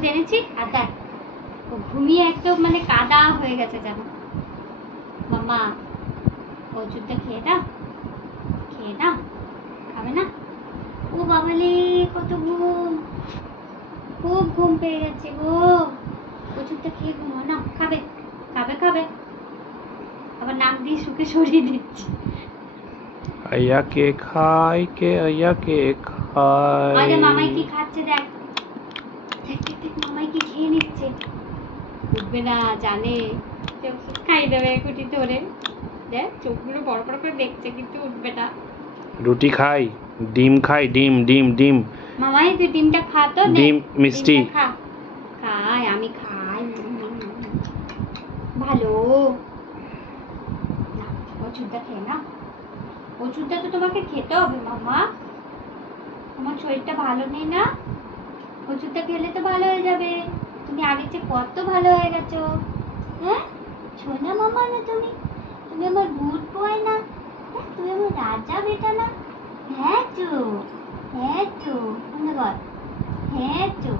ওষুধ এনেছি আর দেখ ও ঘুমিয়ে একদম মানে কাদা হয়ে গেছে যেন। মাম্মা ওষুধটা খেয়ে না, খেয়ে না, খাবে না? ও বাবালে কত ঘুম, খুব ঘুম পেয়ে গেছে গো। ওষুধটা খেয়ে ঘুমো না, খাবে খাবে খাবে, আবার নাক দিয়ে শুকে সরিয়ে দিচ্ছি। আইয়া কে খায় কে আইয়া কে খায়। আরে মামাই কি খাচ্ছে দেখ, দেখ দেখ দেখ মামাই কি খেয়ে নিচ্ছে। উঠবে না জানে, খাই দেবে কুটি ধরে। দেখ চোখগুলো বড় বড় করে দেখছে কিন্তু উঠবে না। রুটি খাই, ডিম খাই, ডিম ডিম ডিম। মামাই তুই ডিমটা খা তো, ডিম মিষ্টি খা। খাই আমি খাই, ভালো। ওষুধটা খেয়ে না, ওষুধটা তো তোমাকে খেতে হবে মামা, তোমার শরীরটা ভালো নেই না, ওষুধটা খেলে তো ভালো হয়ে যাবে। তুমি আগের চেয়ে কত ভালো হয়ে গেছো। হ্যাঁ সোনা মামা না তুমি, তুমি আমার গুড বয় না, হ্যাঁ তুমি আমার রাজা বেটা না। হ্যাঁ তো, হ্যাঁ তো, হ্যাঁ তো।